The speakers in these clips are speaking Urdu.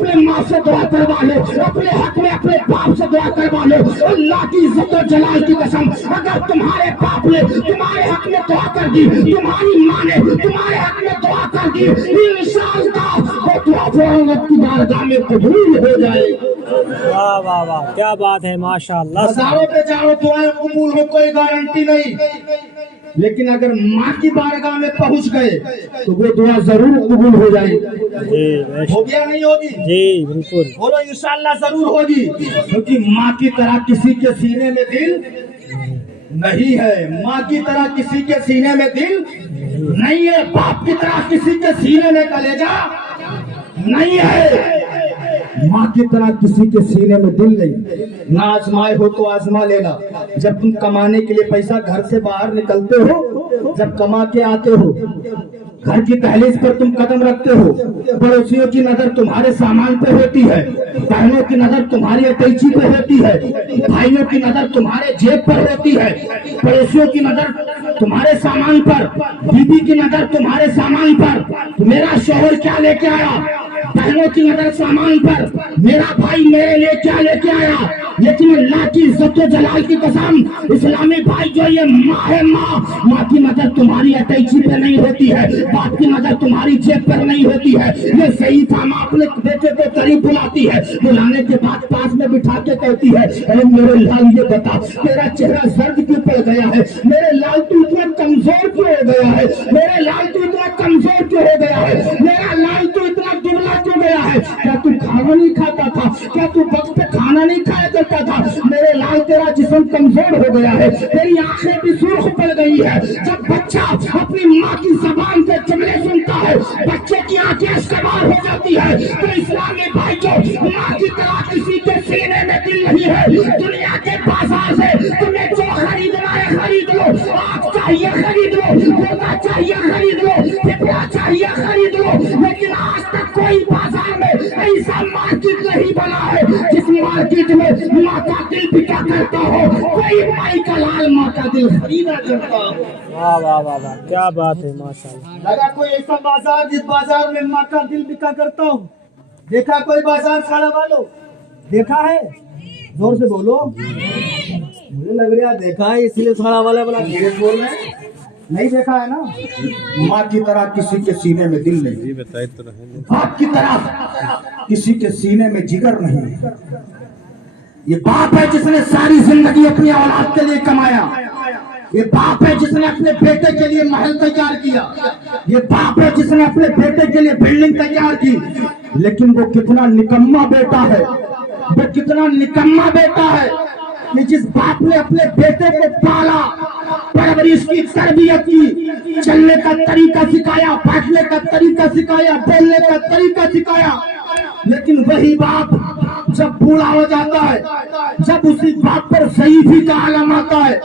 اپنے ماں سے دعا کروا لو، اپنے حق میں اپنے باپ سے دعا کروا لو، اللہ کی عزت و جلال کی قسم اگر تمہارے باپ نے تمہارے حق میں دعا کر دی، تمہاری ماں نے تمہارے حق میں دعا کر دی، انشاءاللہ وہ دعا فوراً کی بارگاہ میں قبول ہو جائے گی۔ واہ واہ واہ، کیا بات ہے، ماشاء اللہ۔ ہزاروں پہ جاؤ دعائیں قبول ہو، کوئی گارنٹی نہیں، لیکن اگر ماں کی بارگاہ میں پہنچ گئے تو وہ دعا ضرور قبول ہو جائے گی۔ جی بے شک، ہو گیا نہیں ہوگی؟ جی بالکل، بولو انشاءاللہ ضرور ہوگی، کیونکہ ماں کی طرح کسی کے سینے میں دل نہیں ہے، ماں کی طرح کسی کے سینے میں دل نہیں ہے، باپ کی طرح کسی کے سینے میں کلیجہ نہیں ہے، ماں کی طرح کسی کے سینے میں دل نہیں۔ نہ آزمائے ہو تو آزما لینا، جب تم کمانے کے لیے پیسہ گھر سے باہر نکلتے ہو، جب کما کے آتے ہو، گھر کی دہلیز پر تم قدم رکھتے ہو، پڑوسیوں کی نظر تمہارے سامان پہ ہوتی ہے، بہنوں کی نظر تمہاری اٹیچی پہ ہوتی ہے، بھائیوں کی نظر تمہارے جیب پر ہوتی ہے، پڑوسیوں کی نظر تمہارے سامان پر، بیوی کی نظر تمہارے سامان پر، میرا شوہر کیا لے کے آیا، بہنوں کی نظر سامان پر، میرا بھائی میرے لیے کیا لے کے آیا، لیکن اللہ کی عزت و جلال کی قسم اسلامی بھائی جو یہ ماں ہے، ماں کی نظر تمہاری اٹیچی پہ نہیں ہوتی ہے، باپ کی نظر تمہاری جیب پر نہیں ہوتی ہے، یہ صحیح تھا، ماں اپنے بیٹے کو قریب بلاتی ہے، بلانے کے بعد پاس میں بٹھا کے کہتی ہے، اے میرے لال یہ بتا تیرا چہرہ زرد کیوں پڑ گیا ہے، میرے لال تو اتنا کمزور کیوں ہو گیا ہے، میرے لال تو اتنا کمزور کیوں ہو گیا ہے، میرا لال تو اتنا دبلا کیوں گیا ہے، کیا تو کھانا نہیں کھاتا تھا، کیا تو وقت پہ کھانا نہیں کھایا کرتا تھا، میرے لال تیرا جسم کمزور ہو گیا ہے، تیری آنکھیں بھی سرخ پڑ گئی ہے۔ جب بچہ اپنی ماں کی زبان سے جملے سنتا ہے بچے کی آنکھیں اشکبار ہو جاتی ہے، تو اسلامی بھائی جو ماں کی طرح کسی کے سینے میں دل نہیں ہے، دنیا کے بازار سے تمہیں جو خریدنا ہے خرید لو، آگ چاہیے خرید لو، گولا چاہیے خرید لو، پپڑا چاہیے خرید لو، لیکن آج تک کوئی بازار میں ایسا مارکیٹ نہیں بنا ہے جس مارکیٹ میں ماں کا دل بکا کرتا ہو، کوئی مائی کا لال ماں کا دل خریدا کرتا ہو۔ واہ واہ واہ واہ، کیا بات ہے، ماشاء اللہ۔ لگا کوئی ایسا بازار جس بازار میں ماں کا دل بکا کرتا ہو؟ دیکھا کوئی بازار کھڑا والو؟ دیکھا ہے؟ زور سے بولو، مجھے لگ رہا دیکھا ہے، اس لیے کھڑا والا بولا دھیرے بول رہے ہیں، نہیں دیکھا ہے نا؟ ماں کی طرح کسی کے سینے میں دل نہیں، باپ کی طرح کسی کے سینے میں جگر نہیں۔ یہ باپ ہے جس نے ساری زندگی اپنی اولاد کے لیے کمایا، یہ باپ ہے جس نے اپنے بیٹے کے لیے محل تیار کیا، یہ باپ ہے جس نے اپنے بیٹے کے لیے بلڈنگ تیار کی، لیکن وہ کتنا نکما بیٹا ہے، وہ کتنا نکما بیٹا ہے کہ جس باپ نے اپنے بیٹے کو پالا، پرورش کی، تربیت کی، چلنے کا طریقہ سکھایا، بیٹھنے کا طریقہ سکھایا، بولنے کا طریقہ سکھایا، لیکن وہی باپ جب بوڑھا ہو جاتا ہے، جب اسی باپ پر ضعیفی کا عالم آتا ہے،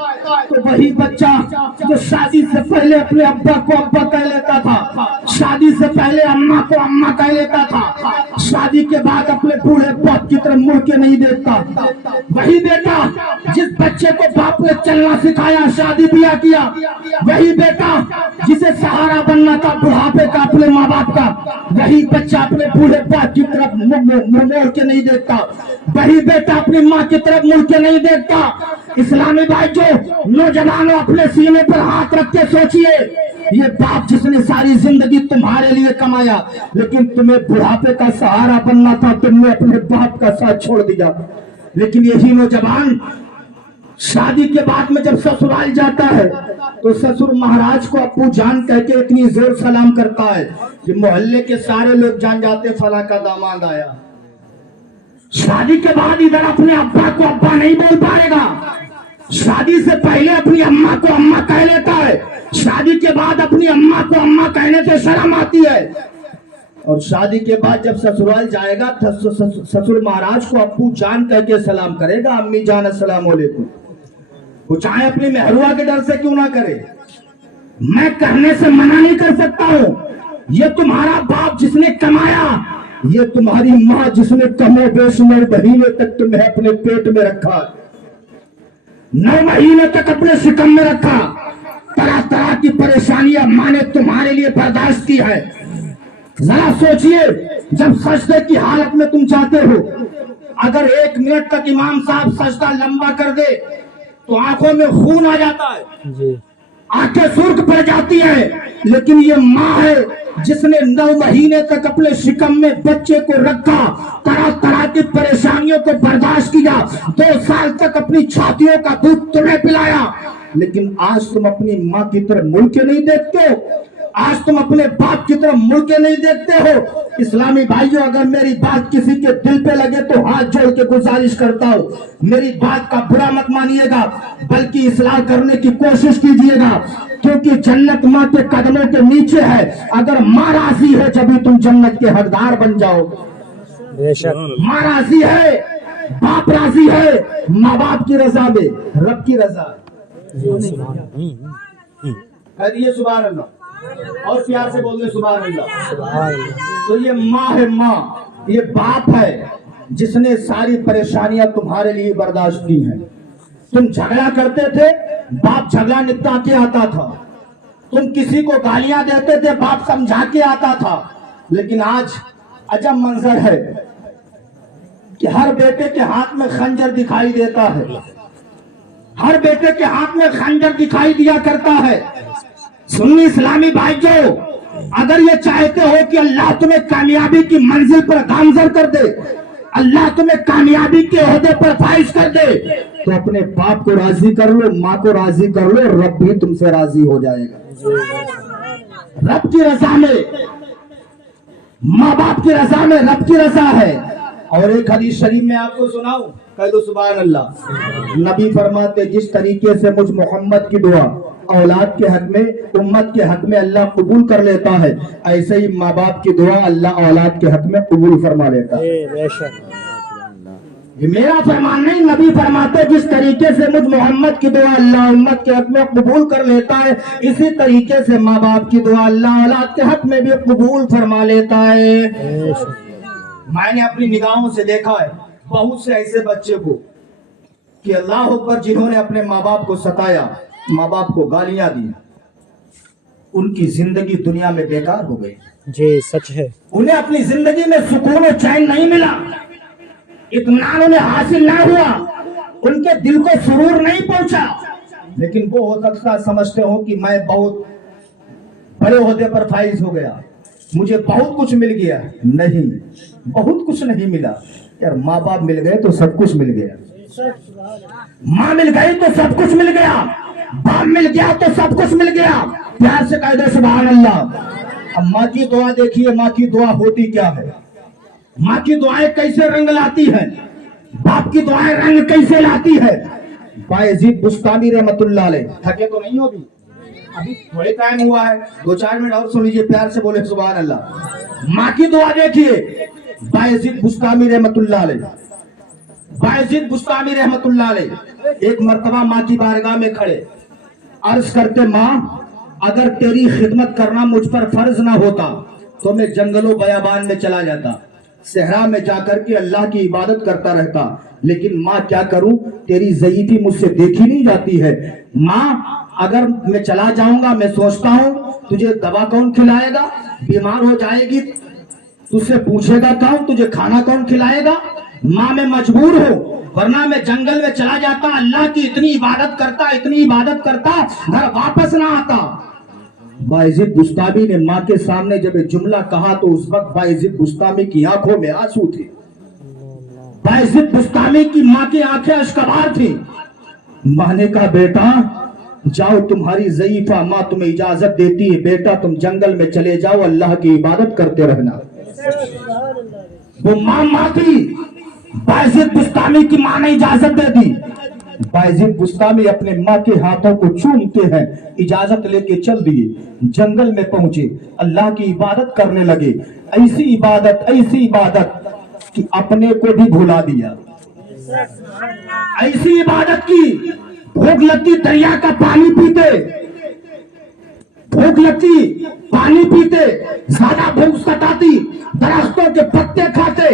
تو وہی بچہ جو شادی سے پہلے اپنے ابا کو ابا کہہ لیتا تھا، شادی سے پہلے اماں کو اماں کہہ لیتا تھا، شادی کے بعد اپنے بوڑھے باپ کی طرف مڑ کے نہیں دیکھتا، وہی بیٹا جس بچے کو باپ نے چلنا سکھایا، شادی بیاہ کیا، وہی بیٹا جسے سہارا بننا تھا بڑھاپے کا اپنے ماں باپ کا، وہی بچہ اپنے بوڑھے باپ کی طرف موڑ کے نہیں دیکھتا، وہی بیٹا اپنی ماں کی طرف مڑ کے نہیں دیکھتا۔ اسلامی بھائی جو نوجوانوں اپنے سینے پر ہاتھ رکھ کے سوچئے، یہ باپ جس نے ساری زندگی تمہارے لیے کمایا، لیکن تمہیں بڑھاپے کا سہارا بننا تھا، تم نے اپنے باپ کا ساتھ چھوڑ دیا۔ لیکن یہی نوجوان شادی کے بعد میں جب سسرال جاتا ہے تو سسر مہاراج کو ابو جان کہہ کے اتنی زور سلام کرتا ہے کہ محلے کے سارے لوگ جان جاتے فلاں کا داماد آیا۔ شادی کے بعد ادھر اپنے ابا کو ابا نہیں بول پائے گا، شادی سے پہلے اپنی اماں کو اماں کہہ لیتا ہے، شادی کے بعد اپنی اماں کو اماں کہنے سے شرم آتی ہے، اور شادی کے بعد جب سسرال جائے گا سسر مہاراج کو ابو جان کہہ کے سلام کرے گا، امی جان السلام علیکم، وہ چاہے اپنی مہروا کے ڈر سے کیوں نہ کرے، میں کرنے سے منع نہیں کر سکتا ہوں۔ یہ تمہارا باپ جس نے کمایا، یہ تمہاری ماں جس نے کم و بیش 9 مہینے تک تمہیں اپنے پیٹ میں رکھا، 9 مہینے تک اپنے شکم میں رکھا، طرح طرح کی پریشانیاں ماں نے تمہارے لیے برداشت کی ہے، ذرا سوچئے جب سجدے کی حالت میں تم جاتے ہو، اگر 1 منٹ تک امام صاحب سجدہ لمبا کر دے تو آنکھوں میں خون آ جاتا ہے، جی آنکھیں سرخ پڑ جاتی ہیں، لیکن یہ ماں ہے جس نے 9 مہینے تک اپنے شکم میں بچے کو رکھا، طرح طرح کی پریشانیوں کو برداشت کیا، 2 سال تک اپنی چھاتیوں کا دودھ تمہیں پلایا، لیکن آج تم اپنی ماں کی طرف مڑ کے نہیں دیکھتے ہو، آج تم اپنے باپ کی طرف مڑ کے نہیں دیکھتے ہو۔ اسلامی بھائیوں، اگر میری بات کسی کے دل پہ لگے تو ہاتھ جوڑ کے گزارش کرتا ہوں، میری بات کا برا مت مانیے گا، بلکہ اصلاح کرنے کی کوشش کیجیے گا، کیونکہ جنت ماں کے قدموں کے نیچے ہے۔ اگر ماں راضی ہے جبھی تم جنت کے حقدار بن جاؤ۔ بے شک ماں راضی ہے، باپ راضی ہے، ماں باپ کی رضا میں رب کی رضا ہے۔ جی سبحان کہیے سبحان اللہ، اور پیار سے بول دیں سبحان اللہ۔ اللہ تو یہ ماں ہے، ماں یہ باپ ہے جس نے ساری پریشانیاں تمہارے لیے برداشت کی ہیں۔ تم جھگڑا کرتے تھے، باپ جھگڑا نپٹا کے آتا تھا، تم کسی کو گالیاں دیتے تھے، باپ سمجھا کے آتا تھا، لیکن آج عجب منظر ہے کہ ہر بیٹے کے ہاتھ میں خنجر دکھائی دیتا ہے، ہر بیٹے کے ہاتھ میں خنجر دکھائی دیا کرتا ہے۔ سنی اسلامی بھائیوں، اگر یہ چاہتے ہو کہ اللہ تمہیں کامیابی کی منزل پر گامزن کر دے، اللہ تمہیں کامیابی کے عہدے پر فائز کر دے، تو اپنے باپ کو راضی کر لو، ماں کو راضی کر لو، رب بھی تم سے راضی ہو جائے گا۔ رب کی رضا میں، ماں باپ کی رضا میں رب کی رضا ہے۔ اور ایک حدیث شریف میں آپ کو سناؤں، کہہ دو سبحان اللہ۔ نبی فرماتے جس طریقے سے مجھ محمد کی دعا اولاد کے حق میں، امت کے حق میں اللہ قبول کر لیتا ہے، ایسے ہی ماں باپ کی دعا اللہ اولاد کے حق میں قبول فرما لیتا ہے۔ بے شک یہ میرا فرمان نہیں، نبی فرماتے جس طریقے سے مجھ محمد کی دعا اللہ امت کے حق میں قبول کر لیتا ہے، اسی طریقے سے ماں باپ کی دعا اللہ اولاد کے حق میں بھی قبول فرما لیتا ہے۔ بے شک میں نے اپنی نگاہوں سے دیکھا ہے بہت سے ایسے بچے کو کہ اللہ اکبر، جنہوں نے اپنے ماں باپ کو ستایا، ماں باپ کو گالیاں دی، ان کی زندگی دنیا میں بیکار ہو گئی، جی سچ ہے انہیں اپنی زندگی میں سکون و چین نہیں ملا، اطمینان انہیں حاصل نہ ہوا، ان کے دل کو سرور نہیں پہنچا۔ لیکن وہ ہو سکتا سمجھتے ہوں کہ میں بہت بڑے عہدے پر فائز ہو گیا، مجھے بہت کچھ مل گیا۔ نہیں، بہت کچھ نہیں ملا یار، ماں باپ مل گئے تو سب کچھ مل گیا، ماں مل گئی تو سب کچھ مل گیا، باپ مل گیا تو سب کچھ مل گیا۔ پیار سے کہہ دو سبحان اللہ۔ اب ماں کی دعا دیکھیے، ماں کی دعا ہوتی کیا ہے، ماں کی دعائیں کیسے رنگ لاتی ہیں، باپ کی دعائیں رنگ کیسے لاتی ہے۔ بایزید بستامی رحمت اللہ علیہ، تھکے تو نہیں ہوگی، ابھی تھوڑے ٹائم ہوا ہے، 2-4 منٹ اور سن لیجیے، پیار سے بولے سبحان اللہ۔ ماں کی دعا دیکھیے، بایزید بستامی رحمت اللہ علیہ، بایزید بستامی رحمت اللہ علیہ ایک مرتبہ ماں کی بارگاہ میں کھڑے، عرض کرتے ماں اگر تیری خدمت کرنا مجھ پر فرض نہ ہوتا تو میں جنگل و بیابان میں چلا جاتا، صحرا میں جا کر کے اللہ کی عبادت کرتا رہتا، لیکن ماں کیا کروں، تیری ضعیفی مجھ سے دیکھی نہیں جاتی ہے۔ ماں اگر میں چلا جاؤں گا، میں سوچتا ہوں تجھے دوا کون کھلائے گا، بیمار ہو جائے گی تجھ سے پوچھے گا کون، تجھے کھانا کون کھلائے گا۔ ماں میں مجبور ہوں، ورنہ میں جنگل میں چلا جاتا، اللہ کی اتنی عبادت کرتا، اتنی عبادت کرتا، گھر واپس نہ آتا۔ بایزید بستامی نے ماں کے سامنے جب یہ جملہ کہا تو اس وقت بایزید بستامی کی آنکھوں میں آنسو تھے، بایزید بستامی کی ماں کی آنکھیں اشکبار تھی۔ ماں نے کہا بیٹا جاؤ، تمہاری ضعیفہ ماں تمہیں اجازت دیتی ہے، بیٹا تم جنگل میں چلے جاؤ، اللہ کی عبادت کرتے رہنا۔ وہ ماں تھی، بایزید بستامی کی ماں نے اجازت دے دی۔ بایزید بستامی اپنے ماں کے ہاتھوں کو چومتے ہیں، اجازت لے کے چل دیے، جنگل میں پہنچے، اللہ کی عبادت کرنے لگے، ایسی عبادت کہ اپنے کو بھی بھلا دیا، ایسی عبادت کی بھوک لگتی دریا کا پانی پیتے، بھوک لگتی پانی پیتے، زیادہ بھوک ستاتی درختوں کے پتے کھاتے،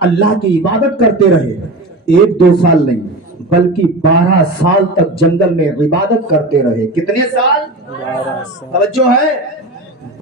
اللہ کی عبادت کرتے رہے، 1-2 سال نہیں بلکہ 12 سال تک جنگل میں عبادت کرتے رہے۔ کتنے سال؟ 12 سال۔ توجہ ہے،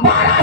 12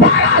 12